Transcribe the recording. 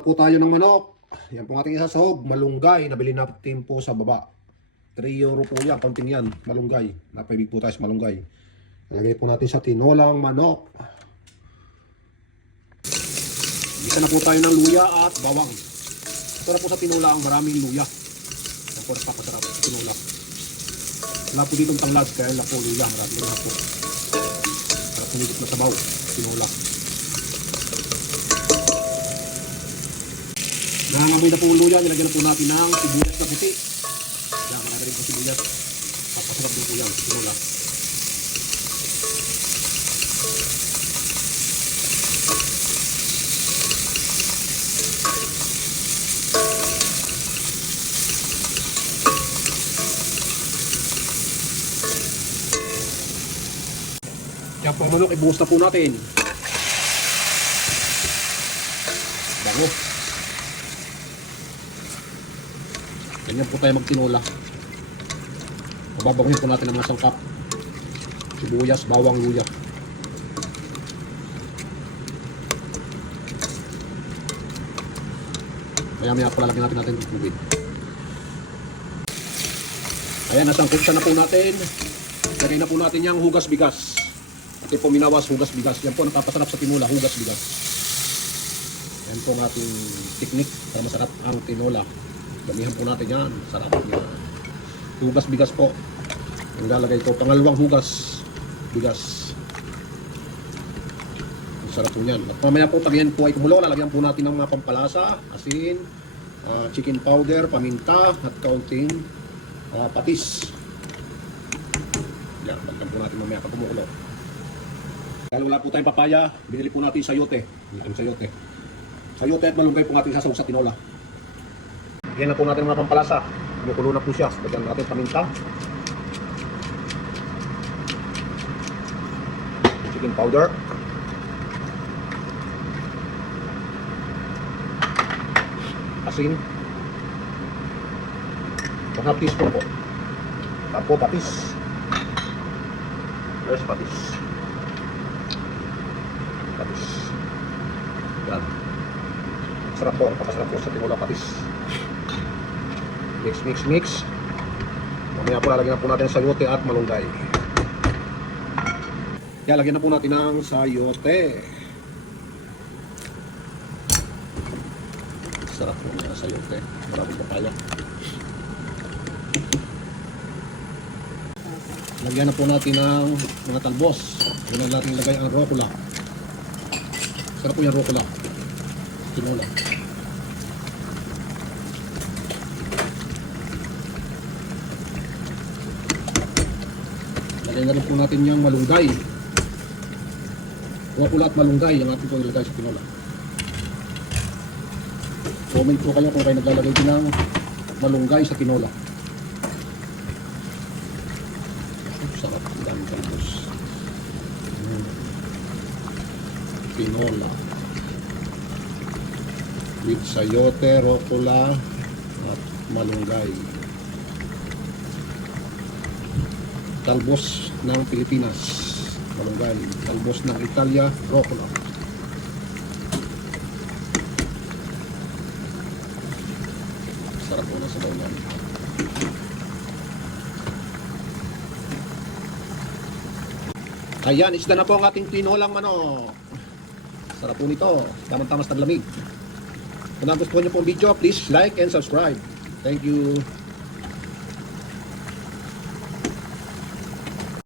Po tayo ng manok. Yan po ating isasahog. Malunggay. Nabili natin po sa baba. 3 euro po yan. Kaunting yan. Malunggay. Napabig po tayo sa malunggay. Lagay po natin sa tinolang manok. Isa na po tayo ng luya at bawang. Ito na po sa tinola ang maraming luya. Yan po napapasarap sa tinola. Wala po ditong tanglad. Kaya lang po luya. Maraming luya po. Para sumigit na sabaw. Tinola. Nangangamoy na po luya, nilagyan na po natin ng sibuyas na puti. Yan, marami rin po sibuyas. Papasarap din po yan, tinola. Yan po manok, ibuhos na po natin. Bango. Ganyan po tayo magtinola. Bababaguhin po natin ang mga sangkap. Sibuyas, bawang, luya. Maya-maya po lalagyan natin ng tubig. Ayan, nasangkot na po natin. Lagay na po natin yung hugas bigas. Ito po minawas, hugas bigas. Yan po napapasarap sa tinola, hugas bigas. Yan po ang ating teknik para masarap ang tinola. Damihan po natin yan. Sarap niya. Hugas bigas po. Ang lalagay ko. Pangalawang hugas bigas. Ang sarap po yan. At mamaya po pag yan po ay kumulo, lalagyan po natin ng mga pampalasa, asin, chicken powder, paminta, at kaunting patis. Yan. Lagyan po natin mamaya pag kumulo. Dahil wala po tayong papaya, binili po natin sayote. Ang sayote. Sayote at malunggay po natin sasawag sa tinola. Lagyan na po natin mga pampalasa. Kumukulo na po siya. Lagyan natin paminta. Chicken powder. Asin. 1/2 teaspoon po. Tapos patis. There's patis. Patis. Yan. Sarap po. Papasarap po sa tinola patis. Mix, mix, mix. Mamaya po lalagyan na po natin ng sayote at malunggay. Kaya lagyan na po natin ng sayote. Sarap po ng sayote. Maraming papaya. Lagyan na po natin ng mga talbos. Yun ang natin lagay ang rucola. Sarap po yung rucola. Tinola. Lagyan na rin po natin yung malunggay. Rucola at malunggay yung ating po ilagay sa tinola. Comment po kayo kung kayo naglalagay din ng malunggay sa tinola. Sarap. Dami talbos. Tinola. With sayote, rucola at malunggay. Talbos ng Pilipinas, malunggay. Talbos ng Italia, rucola. Sarap po na sa daw namin. Ayan, isda na po ang ating tinolang manok. Sarap po nito. Tamang-tamas taglamig. Kung nagustuhan niyo po ang video, please like and subscribe. Thank you.